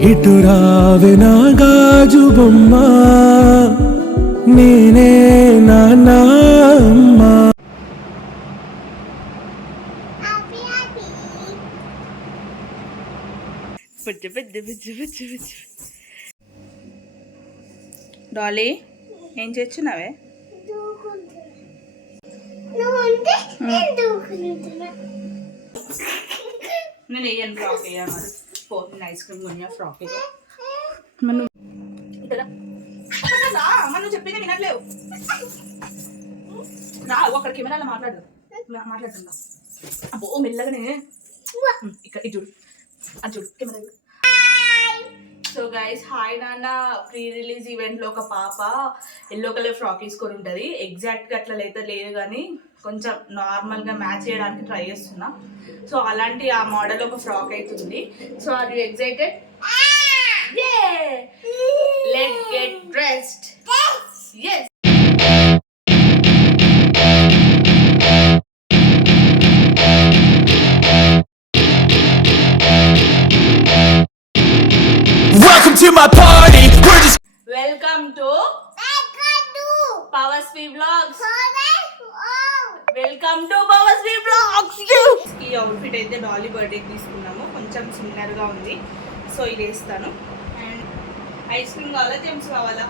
ఇటు రావే నా గాజు బొమ్మ నేనే బుజ్జు డాలీ ఏం చేస్తున్నావే? నేను వేయను మరి పో నేను ఐస్ క్రీమ్ కొనియా ఫ్రాక్ మనం మనం చెప్పింది వినట్లేవు రా ఒకరి కెమెరాలో మాట్లాడు మా- మాట్లాడుతుందా అబ్బో మెల్లగానే ఇక్కడ ఇది చూడు అది చూడు camera so guys Hi Nanna pre release ఈవెంట్లో ఒక పాప ఎల్లో కలర్ ఫ్రాక్ వేసుకొని ఉంటది ఎగ్జాక్ట్గా అట్లా అయితే లేదు కానీ కొంచెం నార్మల్గా మ్యాచ్ చేయడానికి ట్రై చేస్తున్నా. సో అలాంటి ఆ మోడల్ ఒక ఫ్రాక్ అవుతుంది so are you excited let get dressed yes Welcome to my party. We're just welcome to power స్వీ బ్లాగ్స్ వెల్కమ్ టు బవర్స్ స్వీ బ్లాగ్స్ ఈ అవుట్ఫిట్ అయితే డాలీ బర్త్డే తీసుకున్నాము. కొంచెం సిమిలర్గా ఉంది. సో ఇది వేస్తాను. అండ్ ఐస్ క్రీమ్ కావాలా జెమ్స్ కావాలా?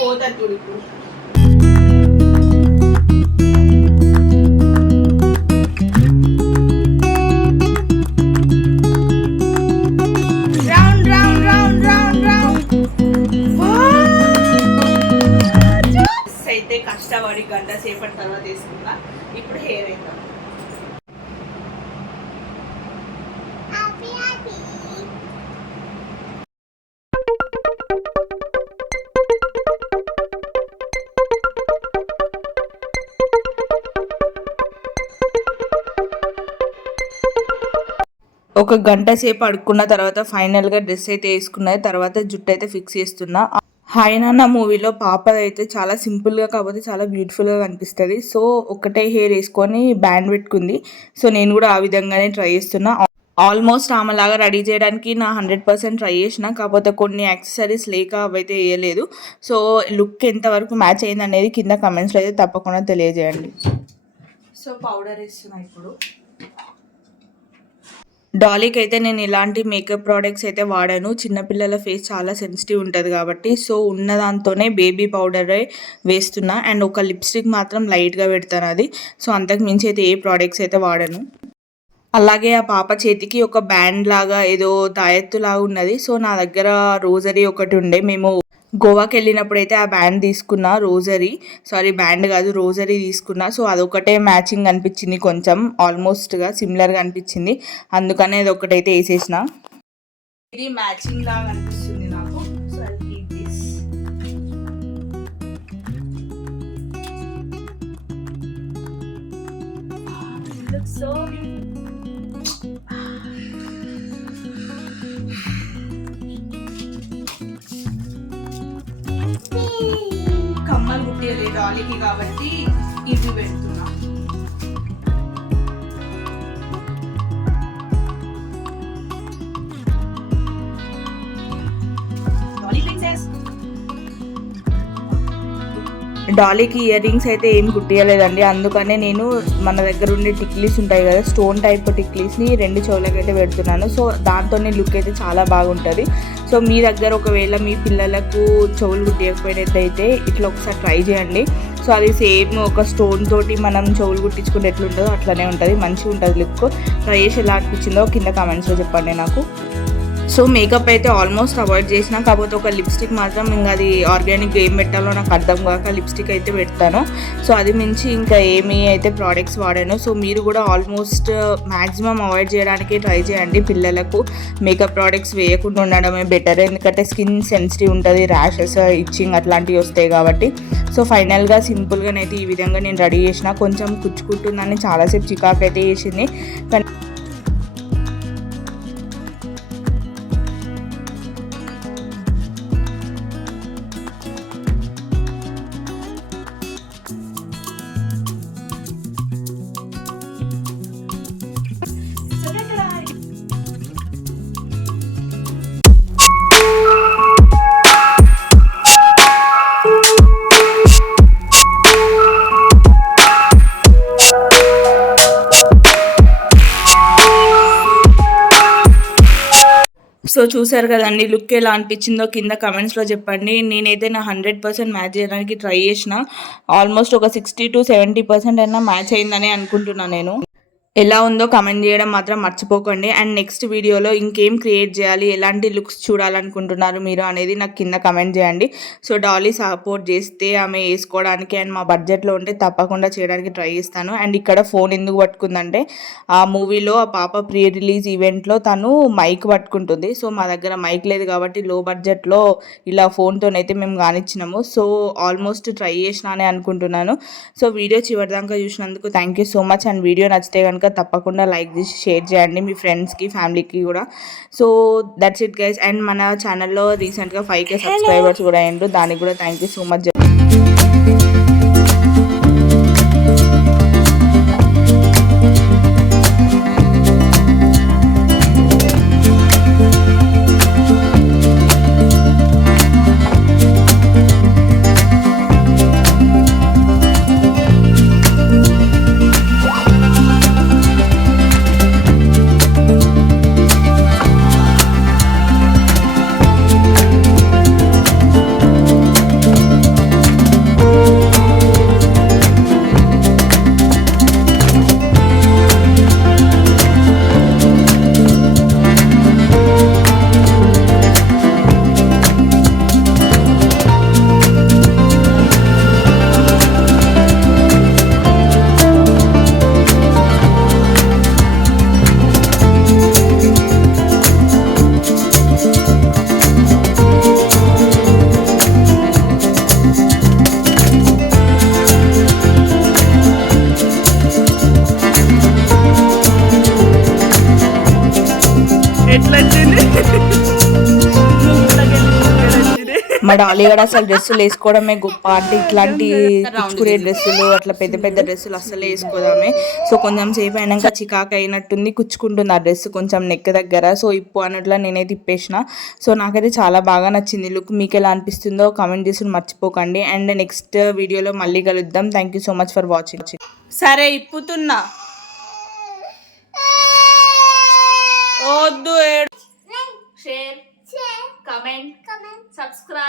పోతారు చూడు ఇప్పుడు. ఒక గంట సేపు అడుక్కున్న తర్వాత ఫైనల్గా డ్రెస్ అయితే వేసుకున్నది తర్వాత జుట్టు అయితే ఫిక్స్ చేస్తున్నా. హాయ్ నా మూవీలో పాప అయితే చాలా సింపుల్గా కాకపోతే చాలా బ్యూటిఫుల్గా కనిపిస్తుంది. సో ఒకటే హెయిర్ వేసుకొని బ్యాండ్ పెట్టుకుంది. సో నేను కూడా ఆ విధంగానే ట్రై చేస్తున్నా. ఆల్మోస్ట్ ఆమెలాగా రెడీ చేయడానికి నా హండ్రెడ్ పర్సెంట్ ట్రై చేసిన. కాకపోతే కొన్ని యాక్సెసరీస్ లేక అవైతే వేయలేదు. సో లుక్ ఎంతవరకు మ్యాచ్ అయింది అనేది కింద కమెంట్స్లో అయితే తప్పకుండా తెలియజేయండి. సో పౌడర్ వేస్తున్నా ఇప్పుడు. డాలీకి అయితే నేను ఇలాంటి మేకప్ ప్రోడక్ట్స్ అయితే వాడాను. చిన్నపిల్లల ఫేస్ చాలా సెన్సిటివ్ ఉంటుంది కాబట్టి సో ఉన్న దాంతోనే బేబీ పౌడరే వేస్తున్నా. అండ్ ఒక లిప్స్టిక్ మాత్రం లైట్గా పెడతాను అది. సో అంతకు మించి అయితే ఏ ప్రోడక్ట్స్ అయితే వాడను. అలాగే ఆ పాప చేతికి ఒక బ్యాండ్ లాగా ఏదో తాయెత్తు లాగా ఉన్నది. సో నా దగ్గర రోజరీ ఒకటి ఉండే. మేము గోవాకి వెళ్ళినప్పుడు అయితే ఆ బ్యాండ్ తీసుకున్నా రోజరీ. సారీ బ్యాండ్ కాదు రోజరీ తీసుకున్నా. సో అదొకటే మ్యాచింగ్ అనిపించింది కొంచెం. ఆల్మోస్ట్గా సిమిలర్గా అనిపించింది. అందుకనే అది ఒకటైతే వేసేసిన. ఇది మ్యాచింగ్ లాగా అనిపిస్తుంది నాకు. సో కుట్టేయలేదు డాలీకి కాబట్టి ఇవి పెడుతున్నా. డాలీకి ఇయర్ రింగ్స్ అయితే ఏం కుట్టియలేదండి. అందుకనే నేను మన దగ్గర ఉండే టిక్లీస్ ఉంటాయి కదా స్టోన్ టైప్ టిక్లీస్ని రెండు చెవులకి అయితే పెడుతున్నాను. సో దాంతో లుక్ అయితే చాలా బాగుంటుంది. సో మీ దగ్గర ఒకవేళ మీ పిల్లలకు చెవులు కుట్టియకపోయినట్టయితే ఇట్లా ఒకసారి ట్రై చేయండి. సో అది సేమ్ ఒక స్టోన్ తోటి మనం చెవులు కుట్టించుకుంటే ఎట్లుంటుందో అట్లనే ఉంటుంది. మంచిగా ఉంటుంది లుక్. ట్రై చేసి ఎలా అనిపించిందో కింద కామెంట్స్లో చెప్పండి నాకు. సో మేకప్ అయితే ఆల్మోస్ట్ అవాయిడ్ చేసిన కాకపోతే ఒక లిప్స్టిక్ మాత్రం ఇంకా అది ఆర్గానిక్ ఏం పెట్టాలో నాకు అర్థం కాక లిప్స్టిక్ అయితే పెడతాను. సో అది మించి ఇంకా ఏమి అయితే ప్రోడక్ట్స్ వాడాను. సో మీరు కూడా ఆల్మోస్ట్ మ్యాక్సిమం అవాయిడ్ చేయడానికి ట్రై చేయండి పిల్లలకు. మేకప్ ప్రోడక్ట్స్ వేయకుండా ఉండడమే బెటర్. ఎందుకంటే స్కిన్ సెన్సిటివ్ ఉంటుంది ర్యాషెస్ ఇచ్చింగ్ అట్లాంటివి వస్తాయి కాబట్టి. సో ఫైనల్గా సింపుల్గానైతే ఈ విధంగా నేను రెడీ చేసిన. కొంచెం కుచ్చుకుంటుందని చాలాసేపు చికాకు అయితే చేసింది. కానీ సో చూసారు కదండి లుక్ ఎలా అనిపించిందో కింద కమెంట్స్లో చెప్పండి. నేనైతే నా హండ్రెడ్ పర్సెంట్ మ్యాచ్ చేయడానికి ట్రై చేసిన. ఆల్మోస్ట్ ఒక సిక్స్టీ టు సెవెంటీ పర్సెంట్ అయినా మ్యాచ్ అయిందని అనుకుంటున్నాను నేను. ఎలా ఉందో కమెంట్ చేయడం మాత్రం మర్చిపోకండి. అండ్ నెక్స్ట్ వీడియోలో ఇంకేం క్రియేట్ చేయాలి ఎలాంటి లుక్స్ చూడాలనుకుంటున్నారు మీరు అనేది నాకు కింద కమెంట్ చేయండి. సో డాలీ సపోర్ట్ చేస్తే ఆమె వేసుకోవడానికి అండ్ మా బడ్జెట్లో ఉంటే తప్పకుండా చేయడానికి ట్రై చేస్తాను. అండ్ ఇక్కడ ఫోన్ ఎందుకు పట్టుకుందంటే ఆ మూవీలో ఆ పాప ప్రీ రిలీజ్ ఈవెంట్లో తను మైక్ పట్టుకుంటుంది. సో మా దగ్గర మైక్ లేదు కాబట్టి లో బడ్జెట్లో ఇలా ఫోన్తోనైతే మేము కానిచ్చినాము. సో ఆల్మోస్ట్ ట్రై చేసినా అనుకుంటున్నాను. సో వీడియో చివరిదాకా చూసినందుకు thank you so much and video నచ్చితే కనుక తప్పకుండా లైక్ చేసి షేర్ చేయండి మీ ఫ్రెండ్స్కి ఫ్యామిలీకి కూడా. So that's it guys and మన ఛానల్లో రీసెంట్గా ఫైవ్ కే సబ్స్క్రైబర్స్ కూడా అయ్యిండ్రు దానికి కూడా థ్యాంక్ యూ సో మచ్ మా డాలీ కూడా అసలు డ్రెస్సులు వేసుకోవడమే గొప్ప. అంటే ఇట్లాంటి కుచ్చుకునే డ్రెస్సులు అట్లా పెద్ద పెద్ద డ్రెస్సులు అస్సలు వేసుకోదామే. సో కొంచెం సేపు అయినాక చికాకు అయినట్టుంది కుచ్చుకుంటుంది ఆ డ్రెస్ కొంచెం నెక్ దగ్గర. సో ఇప్పు అన్నట్లా నేనైతే తిప్పేసిన. సో నాకైతే చాలా బాగా నచ్చింది లుక్. మీకు ఎలా అనిపిస్తుందో కామెంట్ చేసి మర్చిపోకండి. అండ్ నెక్స్ట్ వీడియోలో మళ్ళీ కలుద్దాం. Thank you so much for watching. సరే ఇప్పుతున్నా.